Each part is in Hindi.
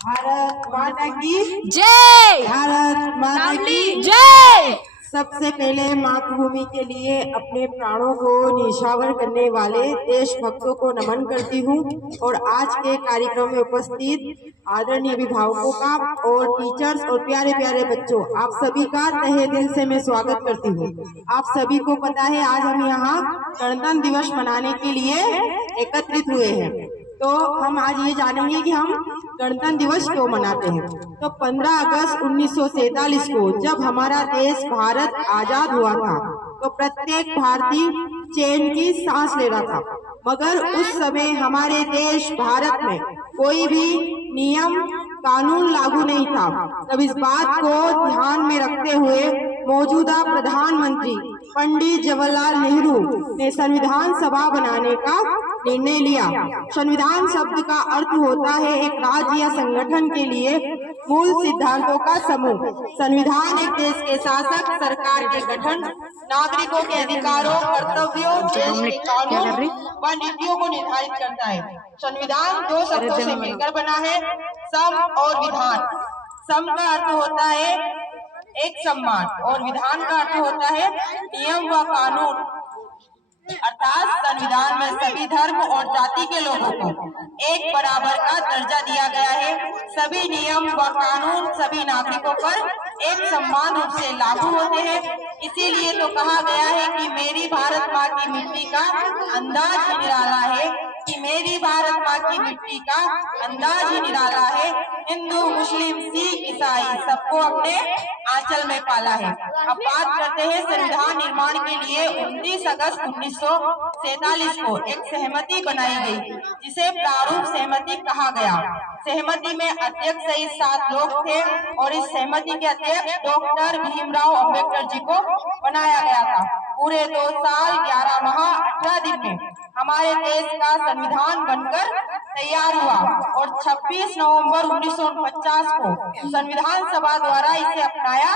भारत माता की जय। भारत माता की जय। सबसे पहले मातृभूमि के लिए अपने प्राणों को न्यौछावर करने वाले देशभक्तों को नमन करती हूँ और आज के कार्यक्रम में उपस्थित आदरणीय अभिभावकों का और टीचर्स और प्यारे प्यारे बच्चों, आप सभी का तहे दिल से मैं स्वागत करती हूँ। आप सभी को पता है आज हम यहाँ गणतंत्र दिवस मनाने के लिए एकत्रित हुए हैं। तो हम आज ये जानेंगे कि हम गणतंत्र दिवस क्यों मनाते हैं। तो 15 अगस्त 1947 को जब हमारा देश भारत आजाद हुआ था तो प्रत्येक भारतीय चैन की सांस ले रहा था, मगर उस समय हमारे देश भारत में कोई भी नियम कानून लागू नहीं था। तब इस बात को ध्यान में रखते हुए मौजूदा प्रधानमंत्री पंडित जवाहरलाल नेहरू ने संविधान सभा बनाने का निर्णय लिया। संविधान शब्द का अर्थ होता है एक राज्य या संगठन के लिए मूल सिद्धांतों का समूह। संविधान एक देश के शासक सरकार के गठन, नागरिकों के अधिकारों, कर्तव्यों, देश के कानून व नीतियों को निर्धारित करता है। संविधान दो शब्दों से मिलकर बना है, सम और विधान। सम का अर्थ होता है एक सम्मान और विधान का अर्थ होता है नियम व कानून। अर्थात संविधान में सभी धर्म और जाति के लोगों को एक बराबर का दर्जा दिया गया है। सभी नियम व कानून सभी नागरिकों पर एक समान रूप से लागू होते हैं। इसीलिए तो कहा गया है कि मेरी भारत माँ की मिट्टी का अंदाज ही निराला है, कि मेरी भारत माँ की मिट्टी का अंदाज ही निराला है। हिंदू, मुस्लिम, सिख, ईसाई सबको अपने आंचल में पाला है। अब बात करते हैं संविधान निर्माण के लिए 29 अगस्त 1947 को एक सहमति बनाई गई, जिसे प्रारूप सहमति कहा गया। सहमति में अध्यक्ष सहित 7 लोग थे और इस सहमति के अध्यक्ष डॉक्टर भीमराव अंबेडकर जी को बनाया गया था। पूरे 2 साल 11 माह 18 दिन में हमारे देश का संविधान बनकर तैयार हुआ और 26 नवंबर 1949 को संविधान सभा द्वारा इसे अपनाया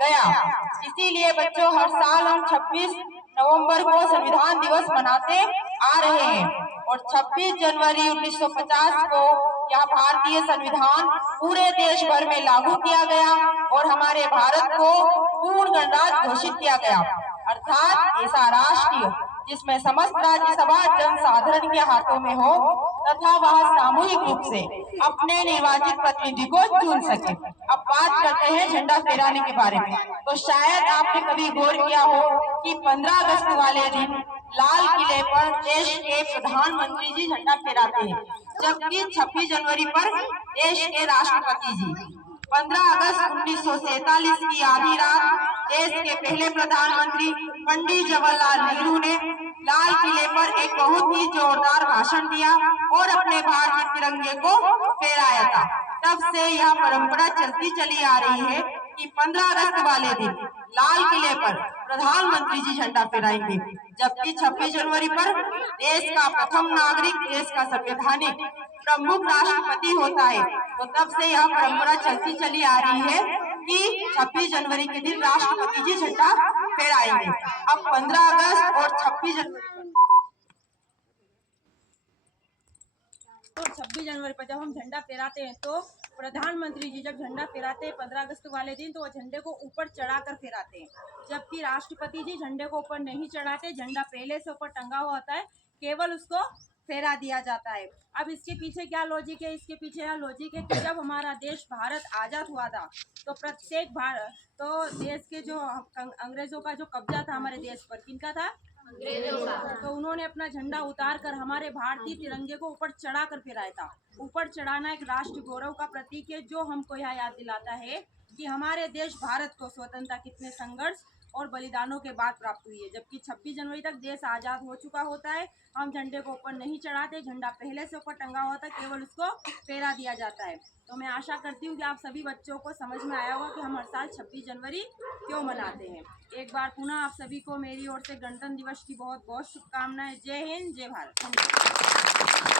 गया। इसीलिए बच्चों हर साल हम 26 नवंबर को संविधान दिवस मनाते आ रहे हैं और 26 जनवरी 1950 को यह भारतीय संविधान पूरे देश भर में लागू किया गया और हमारे भारत को पूर्ण गणराज्य घोषित किया गया। अर्थात ऐसा राष्ट्र जिसमें समस्त राज्यसभा जनसाधारण के हाथों में हो तथा वह सामूहिक रूप से अपने निर्वाचित प्रतिनिधि को चुन सके। अब बात करते हैं झंडा फहराने के बारे में। तो शायद आपने कभी गौर किया हो कि 15 अगस्त वाले दिन लाल किले पर देश के प्रधानमंत्री जी झंडा फहराते हैं, जबकि 26 जनवरी पर देश के राष्ट्रपति जी। 15 अगस्त 1947 की आधी रात देश के पहले प्रधानमंत्री पंडित जवाहरलाल नेहरू ने लाल किले पर एक बहुत ही जोरदार भाषण दिया और अपने भारतीय तिरंगे को फहराया था। तब से यह परंपरा चलती चली आ रही है कि 15 अगस्त वाले दिन लाल किले पर प्रधानमंत्री जी झंडा फहराएंगे, जबकि 26 जनवरी पर देश का प्रथम नागरिक, देश का संवैधानिक प्रमुख राष्ट्रपति होता है। तो तब से यह परंपरा चलती चली आ रही है कि 26 जनवरी के दिन राष्ट्रपति जी झंडा फहराएंगे। अब 15 अगस्त और 26 जनवरी पर जब हम झंडा फहराते हैं तो प्रधानमंत्री जी जब झंडा फहराते हैं 15 अगस्त वाले दिन तो वो झंडे को ऊपर चढ़ाकर फहराते हैं, जबकि राष्ट्रपति जी झंडे को ऊपर नहीं चढ़ाते। झंडा पहले से ऊपर टंगा हुआ होता है, केवल उसको फहरा दिया जाता है। अब इसके पीछे क्या लॉजिक है? इसके पीछे यह लॉजिक है कि जब हमारा देश भारत आज़ाद हुआ था तो प्रत्येक देश के जो अंग्रेजों का जो कब्जा था हमारे देश पर, किनका था? अंग्रेजों का। तो उन्होंने अपना झंडा उतार कर हमारे भारतीय तिरंगे को ऊपर चढ़ा कर फहराया था। ऊपर चढ़ाना एक राष्ट्र गौरव का प्रतीक है, जो हमको यह याद दिलाता है कि हमारे देश भारत को स्वतंत्रता कितने संघर्ष और बलिदानों के बाद प्राप्त हुई है। जबकि 26 जनवरी तक देश आज़ाद हो चुका होता है, हम झंडे को ऊपर नहीं चढ़ाते। झंडा पहले से ऊपर टंगा हुआ था, केवल उसको फहरा दिया जाता है। तो मैं आशा करती हूँ कि आप सभी बच्चों को समझ में आया होगा कि हम हर साल 26 जनवरी क्यों मनाते हैं। एक बार पुनः आप सभी को मेरी ओर से गणतंत्र दिवस की बहुत बहुत शुभकामनाएं। जय हिंद, जय भारत।